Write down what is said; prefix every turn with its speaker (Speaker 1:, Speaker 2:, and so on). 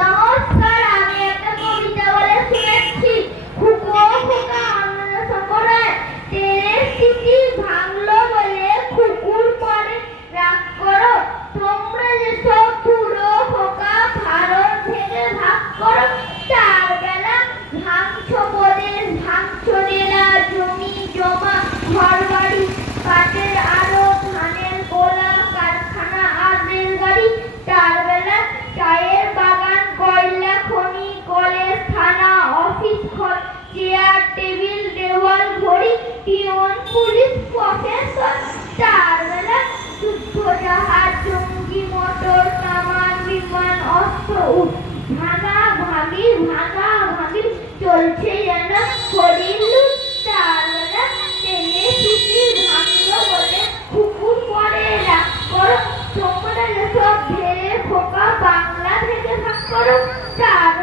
Speaker 1: নমস্কার, আমি একটা কবিতা বলে শুনেছি। খুকো খুকা আমরা সফরে ট্রেনের স্থিতি ভাঙলো বলে কুকুর পরে রাগ করো। তোমরা যেসব পুরো খোকা, ভারত থেকে ভাগ করো। তার বেলা টেবিল, দেওয়াল, ঘড়ি, পিয়ন, পুলিশ প্রফেসর চার বেলা যুদ্ধ, জাহাজ, জঙ্গি, মোটর, কামান, বিমান, অস্ত্র ভাগা ভাগি ভাগা ভাগি চলছে যেন হরিণ লুট। চার বেলা ট্রেনে ছুটি ভাঙলো বলে কুকুর পরে রাগ করো। তোমরা যেসব ভেড়ে খোকা বাংলা থেকে ভাগ করো। চার